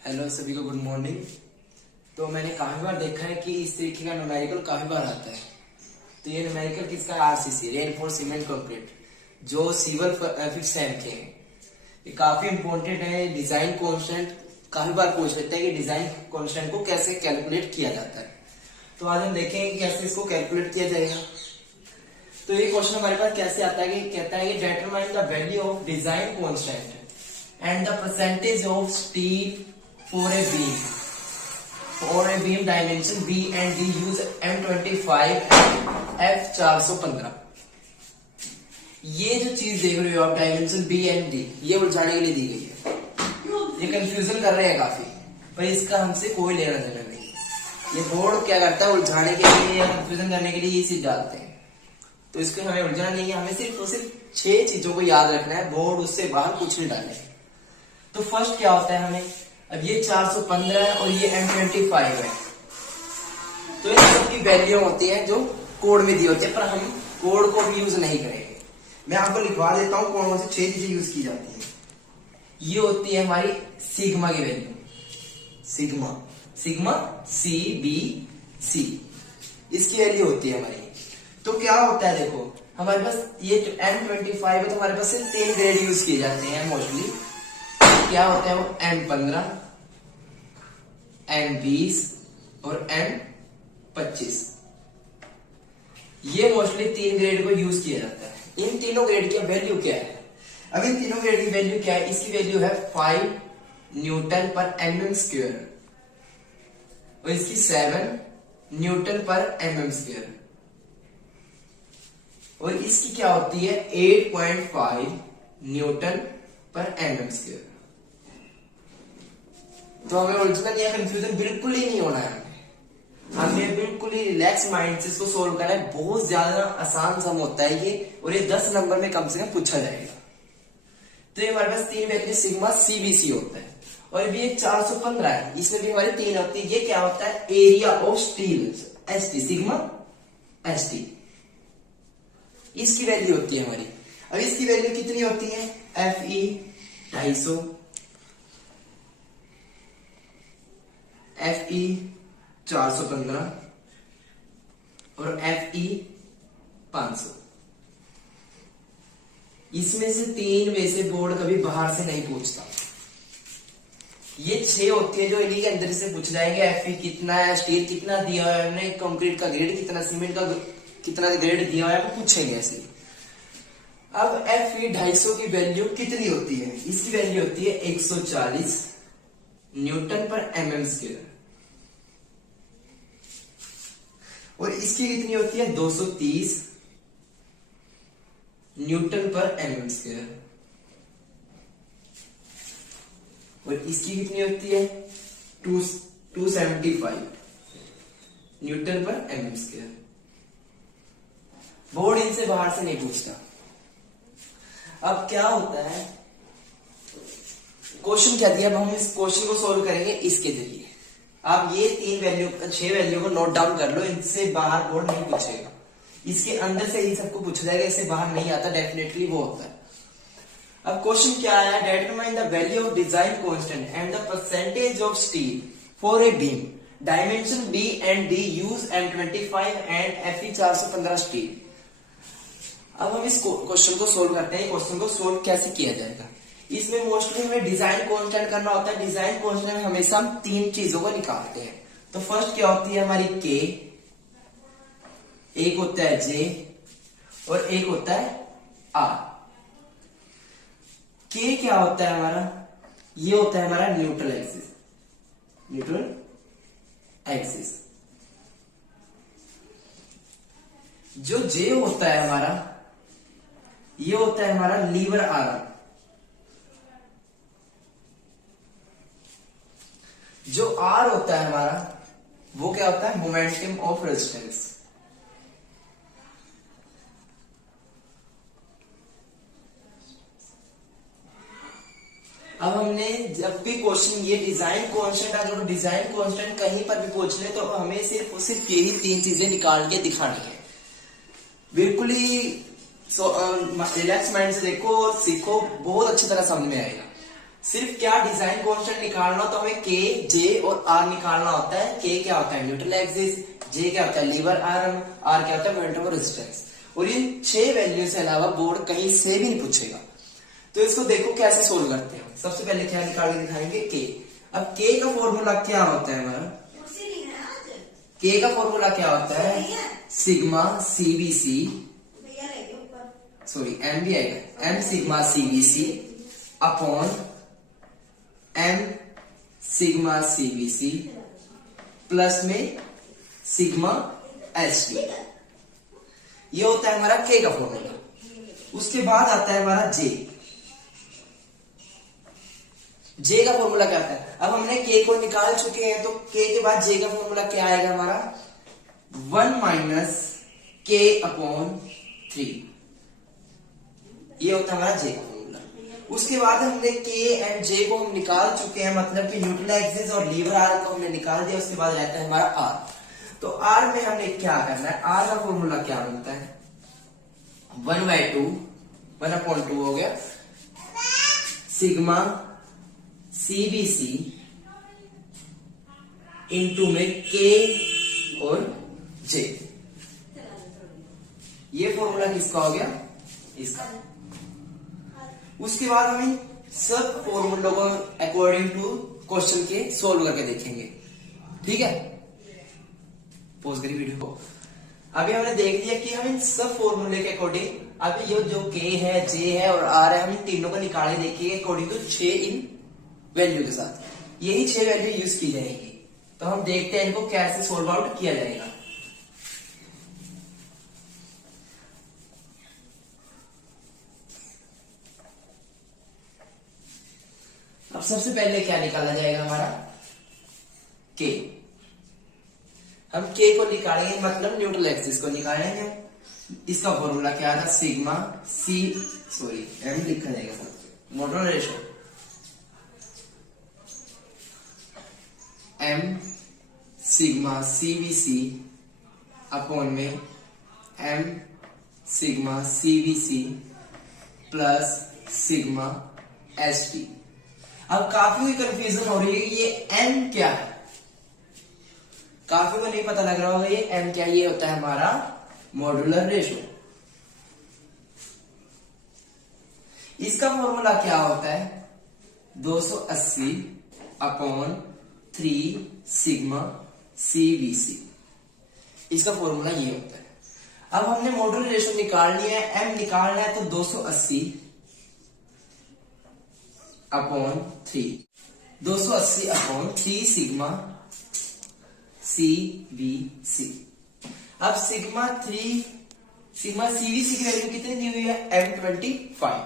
Hello सभी को, good morning. तो मैंने काफी बार देखा है कि इस तरीके का न्यूमेरिकल काफी बार आता है। तो ये न्यूमेरिकल किसका है? आरसीसी, रेनफोर्स सीमेंट कंक्रीट, जो सिविल फिक्स टाइम के हैं। ये काफी इंपॉर्टेंट है। डिजाइन कॉन्स्टेंट काफी बार पूछ लेते हैं कि डिजाइन कॉन्स्टेंट को कैसे कैलकुलेट किया जाता है। तो आज हम देखेंगे कि कैसे इसको कैलकुलेट किया जाएगा। तो ये क्वेश्चन हमारे पास कैसे आता है कि कहता है कि determine the value of design constant and the percentage of steel for a beam dimension B and D use M25 F 415। ये जो चीज देख रहे हो आप, डायमेंशन B एंड D, ये उलझाने के लिए दी गई है। ये कंफ्यूजन कर रहे हैं काफी, पर इसका हमसे कोई लेना देना नहीं। ये बोर्ड क्या करता है, उलझाने के लिए या कंफ्यूजन करने के लिए ये चीज डालते हैं। तो इसको हमें उलझाना नहीं है, हमें सिर्फ 6 चीजों को याद रखना है। बोर्ड उससे बाहर कुछ नहीं डाले। तो फर्स्ट क्या होता है हमें, अब ये 415 है और ये M25 है। तो इन सबकी वैल्यू होती है जो कोड में दी होती है, पर हम कोड को भी यूज नहीं करेंगे। मैं आपको लिखवा देता हूं कौन कौन से 6 चीजें यूज की जाती है। ये होती है हमारी सिग्मा की वैल्यू, सिग्मा CBC, इसकी वैल्यू होती है हमारी। तो क्या होता है, देखो हमारे पास ये M25 है, तो हमारे पास 3 ग्रेड यूज किए जाते हैं मोस्टली। क्या होता है वो M15, M20 और M25। ये मोस्टली 3 ग्रेड को यूज किया जाता है। इन तीनों ग्रेड की वैल्यू क्या है? अब इन तीनों ग्रेड की वैल्यू क्या है? इसकी वैल्यू है 5 न्यूटन पर mm स्क्वायर और इसकी 7 न्यूटन पर mm स्क्वायर, और इसकी क्या होती है 8.5 न्यूटन पर mm स्क्वायर। तो हमें ओरिजिनल या कंफ्यूजन बिल्कुल ही नहीं होना है। हमें बिल्कुल ही रिलैक्स माइंड से इसको सोल्व करना है। बहुत ज्यादा आसान सम होता है ये, और ये 10 नंबर में कम से कम पूछा जाएगा। तो ये हमारे पास 3 वैल्यू सिग्मा CBC होता है, और ये 415 है, इसमें भी हमारी 3 होती है। ये क्या होता है? Area of steel, ST, sigma ST, इसकी वैल्यू होती है हमारी। अब इसकी वैल्यू कितनी होती है? FE 250, FE 415 और FE 500। इसमें से 3 में से बोर्ड कभी बाहर से नहीं पूछता। ये 6 होती है जो इन्हीं के अंदर से पूछ जाएंगे। FE कितना है, स्टील कितना दिया है हमने, कंक्रीट का ग्रेड कितना, सीमेंट का कितना ग्रेड दिया है, वो पूछेंगे ऐसे। अब FE 250 की वैल्यू कितनी होती है? इसकी वैल्यू होती है 140 न्यूटन पर mm स्क्वायर, और इसकी कितनी होती है 230 न्यूटन पर mm स्क्वायर, और इसकी कितनी होती है 275 न्यूटन पर mm स्क्वायर। बोर्ड इनसे बाहर से नहीं पूछता। अब क्या होता है, क्वेश्चन क्या दिया, अब हम इस क्वेश्चन को सोल्व करेंगे इसके जरिए। आप ये 6 वैल्यू को नोट डाउन कर लो, इनसे बाहर बोर्ड नहीं पूछेगा। इसके अंदर से इन सबको पूछा जाएगा, इससे बाहर नहीं आता, डेफिनेटली वो होता है। अब क्वेश्चन क्या आया, determine the value of design constant and the percentage of steel for a beam dimension B and D use M25 and FE 415 steel. अब हम इस क्वेश्चन को सोल्व करते हैं। क्वेश्चन को सोल्व कैसे किया जाएगा? इसमें मोस्टली हमें डिजाइन कांस्टेंट करना होता है। डिजाइन कांस्टेंट में हमेशा हम 3 चीजों को निकालते हैं। तो फर्स्ट क्या होती है हमारी K, एक होता है J और एक होता है R। K क्या होता है हमारा? ये होता है हमारा न्यूट्रल एक्सिस। जो J होता है हमारा, ये होता है हमारा लीवर आर्म। जो R होता है हमारा, वो क्या होता है? Momentum of resistance. अब हमने जब भी क्वेश्चन ये डिजाइन कांस्टेंट, अगर डिजाइन कांस्टेंट कहीं पर भी पूछ ले तो हमें सिर्फ यही 3 चीजें निकाल के दिखानी है। बिल्कुल ही रिलैक्स माइंड से देखो और सीखो, बहुत अच्छी तरह समझ में आएगा। सिर्फ क्या डिजाइन कांस्टेंट निकालना तो हमें के, जे और आर निकालना होता है। के क्या होता है न्यूट्रल एक्सिस, जे क्या होता है लीवर आर्म, आर क्या होता है मोमेंटम और रेजिस्टेंस। और इन 6 वैल्यू से अलावा बोर्ड कहीं से भी नहीं पूछेगा। तो इसको देखो कैसे सोल्व करते हैं। सबसे पहले क्या निकाल के दिखाएंगे के। अब के का फॉर्मूला क्या होता है हमारा, के का फॉर्मूला क्या होता है सिग्मा सीबीसी, सॉरी एम भी आएगा, M sigma CBC upon M sigma CBC plus M sigma S T. ये होता है हमारा के का फॉर्मूला। उसके बाद आता है हमारा जे। जे का फॉर्मूला क्या आता है, अब हमने के को निकाल चुके हैं तो के के बाद जे का फॉर्मूला क्या आएगा हमारा 1 माइनस के अपॉन 3। ये होता है हमारा जे का फॉर्मूला। उसके बाद हमने के एंड जे को हम निकाल चुके हैं, मतलब कि न्यूट्रल एक्सिस और लीवर आर्म को हमने निकाल दिया। उसके बाद रहता है हमारा आर। तो आर में हमने क्या करना है, आर का फॉर्मूला क्या बनता है 1/2, 1/2 हो गया सिग्मा सीबीसी इंटू में के और जे। ये फॉर्मूला किसका हो गया, इसका। उसके बाद हमें सब फॉर्मूलों को अकॉर्डिंग टू क्वेश्चन के सोल्व करके देखेंगे, ठीक है। पॉज करिए वीडियो को। अभी हमने देख लिया कि हम इन सब फॉर्मूले के अकॉर्डिंग अभी ये जो के है, जे है और आर है, हम इन तीनों को निकाले देखिए अकॉर्डिंग टू 6 इन वैल्यू के साथ। यही 6 वैल्यू यूज की जाएगी। तो हम देखते हैं इनको कैसे सोल्व आउट किया जाएगा। अब सबसे पहले क्या निकाला जाएगा हमारा के। हम के को निकालेंगे, मतलब न्यूट्रल एक्सिस को निकालेंगे। इसका फॉर्मूला क्या था सिग्मा सी, सॉरी एम लिखा जाएगा sir, motor ratio M sigma CBC upon में M sigma CBC plus sigma ST. अब काफी कंफ्यूजन हो रही है कि ये एम क्या है, काफी को नहीं पता लग रहा होगा ये एम क्या। ये होता है हमारा मॉड्यूलर रेशो। इसका फॉर्मूला क्या होता है 280 अपॉन 3 सिग्मा सीबीसी। इसका फॉर्मूला ये होता है। अब हमने मॉड्यूलर रेशो निकालनी है, एम निकालना है, तो 280 अपॉन 3, 280 अपॉन 3 सिग्मा सीबीसी। अब सिग्मा सीबीसी की वैल्यू कितनी दी हुई है M25।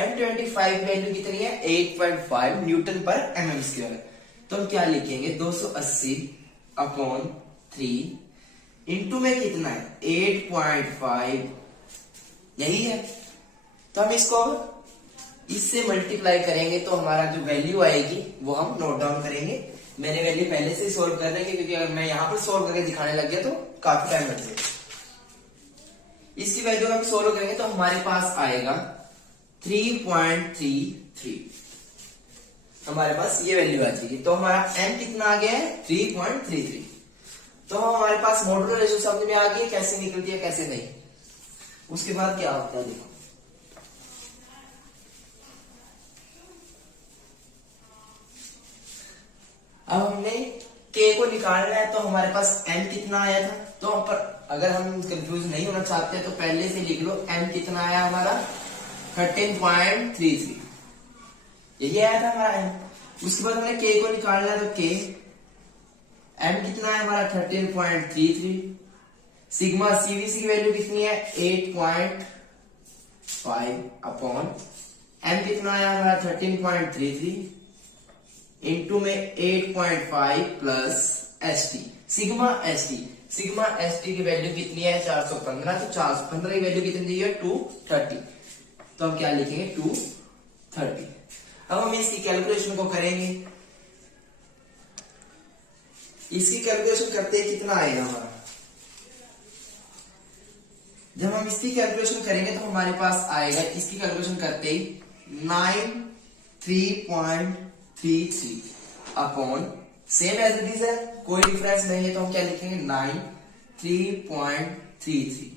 M25 वैल्यू कितनी है 8.5 न्यूटन पर mm स्क्वायर। तो हम क्या लिखेंगे 280 अपॉन 3 इंटू में कितना है 8.5, यही है। तो हम इसको इससे मल्टीप्लाई करेंगे तो हमारा जो वैल्यू आएगी वो हम नोट डाउन करेंगे। मैंने वैल्यू पहले से ही सोल्व कर देंगे, क्योंकि अगर मैं यहां पर सोल्व करके दिखाने लग गया तो काफी टाइम लग जाएगा। इसकी वैल्यू हम सोल्व करेंगे तो हमारे पास आएगा 3.33। हमारे पास ये वैल्यू आ जाएगी। तो हमारा m कितना आ गया है 3.33। तो हमारे पास मॉड्यूलर रेशो समझ में आ गई कैसे निकलती है कैसे नहीं। उसके बाद क्या होता है देखो, अब हमने k को निकालना है तो हमारे पास m कितना आया था। तो पर अगर हम कंफ्यूज नहीं होना चाहते तो पहले से लिख लो m कितना आया हमारा 13.33, यही आया था हमारा m। उसके बाद हमें k को निकालना है तो k m कितना है हमारा 13.33। सिग्मा सीबीसी की वैल्यू कितनी है 8.5 अपॉन m कितना आया हमारा 13.33 इंटू में 8.5 plus S T sigma S T की वैल्यू कितनी है 415। तो 415 की वैल्यू कितनी दी है 230। तो हम क्या लिखेंगे 230। अब हम इसकी कैलकुलेशन को करेंगे। इसकी कैलकुलेशन करते ही कितना आएगा हमारा, जब हम इसकी कैलकुलेशन करेंगे तो हमारे पास आएगा इसकी कैलकुलेशन करते ही 3.33 upon same as it is है, कोई डिफरेंस नहीं है तो हम क्या लिखेंगे 9 3.33।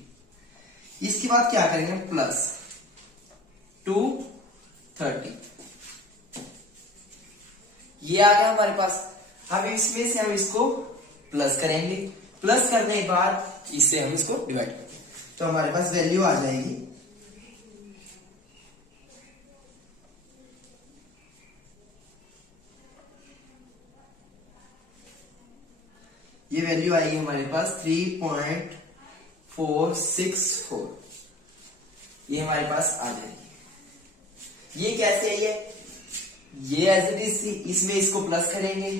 इसके बाद क्या करेंगे प्लस 230, ये आ गया हमारे पास। अब इसमें से हम इसको प्लस करेंगे, प्लस करने के बाद इससे हम इसको डिवाइड करेंगे तो हमारे पास वैल्यू आ जाएगी ये वैल्यू आएगी हमारे पास 3.464, ये हमारे पास आ जाएगी। ये कैसे है ये एज इट इज, इसमें इसको प्लस करेंगे,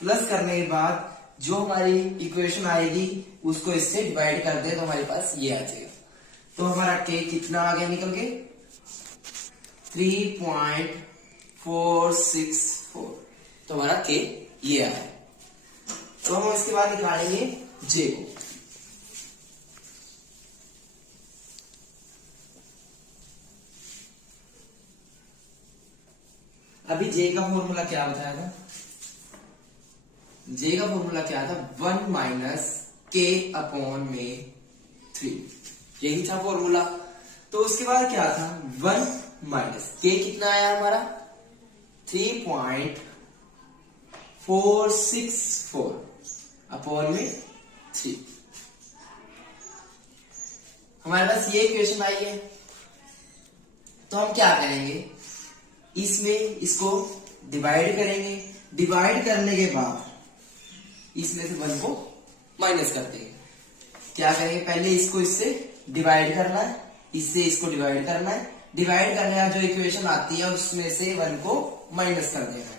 प्लस करने के बाद जो हमारी इक्वेशन आएगी उसको इससे डिवाइड कर दे तो हमारे पास ये आ जाएगा। तो हमारा के कितना आ गया निकल के 3.464, तो हमारा के ये आया। तो हम इसके बाद निकालेंगे जे को। अभी जे का फॉर्मूला क्या बताया था, जे का फॉर्मूला क्या था 1 माइनस के अपॉन में 3, यही था फॉर्मूला। तो उसके बाद क्या था 1 माइनस के कितना आया हमारा 3.464 अपॉन में 3। हमारे पास ये इक्वेशन आई है, तो हम क्या करेंगे इसमें इसको डिवाइड करेंगे, डिवाइड करने के बाद इसमें से 1 को माइनस कर देंगे। क्या करेंगे पहले इसको इससे डिवाइड करना है, इससे इसको डिवाइड करना है, डिवाइड करने का जो इक्वेशन आती है उसमें से 1 को माइनस कर देना है।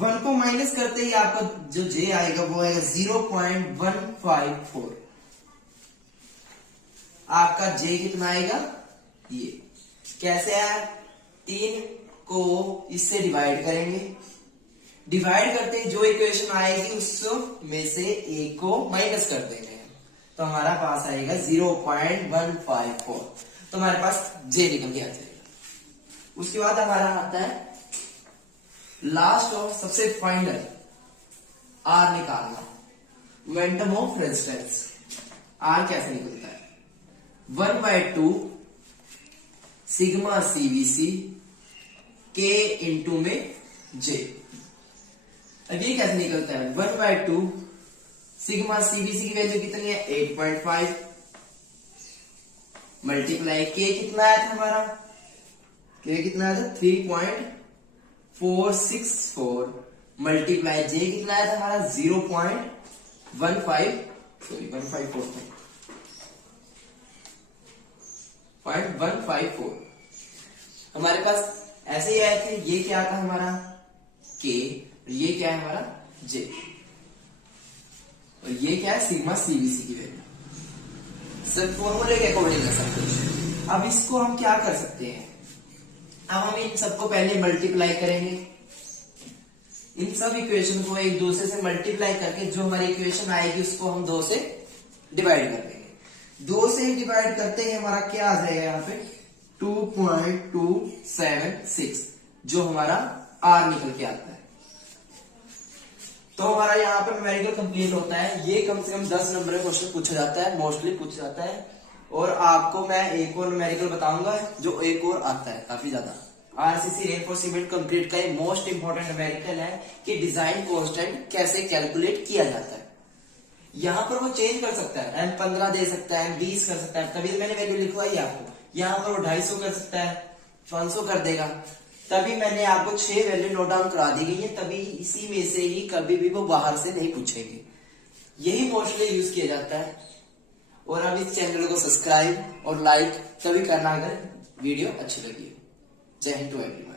1 को माइनस करते ही आपका जो जे आएगा वो आएगा 0.154। आपका जे कितना आएगा ये कैसे आया, 3 को इससे डिवाइड करेंगे, डिवाइड करते ही जो इक्वेशन आएगी उसमें से एक को माइनस कर देंगे तो हमारा पास आएगा 0.154। तो हमारे पास जे निकल के आ जाएगा। उसके बाद हमारा आता है लास्ट और सबसे फाइनल आर निकालना, मोमेंटम ऑफ रेजिस्टेंस। आर कैसे निकलता है 1/2 सिग्मा सीवीसी के इंटू में जे। अब ये कैसे निकलता है 1/2 सिग्मा सीबीसी की वैल्यू कितनी है 8.5 मल्टीप्लाई के कितना आया था हमारा, के कितना आया था 3.464 मल्टीप्लाई जे कितना आया था हमारा 154। हमारे पास ऐसे ही आए थे। ये क्या था हमारा के, ये क्या है हमारा जे, और ये क्या है सिग्मा सीबीसी की वैल्यू। सब फॉर्मूले के अकॉर्डिंग है सब कुछ। अब इसको हम क्या कर सकते हैं, अब हम इन सबको पहले मल्टीप्लाई करेंगे, इन सब इक्वेशन को एक दूसरे से मल्टीप्लाई करके जो हमारी इक्वेशन आएगी उसको हम 2 से डिवाइड कर देंगे। 2 से डिवाइड करते ही हमारा क्या आ जाएगा यहाँ पे 2.276 जो हमारा आर निकल के आता है। तो हमारा यहाँ पे न्यूमेरिकल कंप्लीट होता है। ये कम से कम 10 नंबर का क्वेश्चन पूछा जाता है, मोस्टली पूछा जाता है। और आपको मैं एक और न्यूमेरिकल बताऊंगा जो एक और आता है काफी ज्यादा। आरसीसी रेनफोर्समेंट कंक्रीट का एक मोस्ट इंपोर्टेंट न्यूमेरिकल है कि डिजाइन कांस्टेंट कैसे कैलकुलेट किया जाता है। यहाँ पर वो चेंज कर सकता है, M15 दे सकता है, M20 कर सकता है, तभी मैंने वैल्यू लिखवाई आपको। यहाँ पर वो 250 कर सकता है, 500 कर देगा, तभी मैंने आपको 6 वैल्यू नोट डाउन करा दी गई है। तभी इसी में से ही कभी भी वो बाहर से नहीं पूछेंगे, यही मोस्टली यूज किया जाता है। और अब इस चैनल को सब्सक्राइब और लाइक तभी करना अगर वीडियो अच्छी लगी। जय हिंद टू एवरीवन।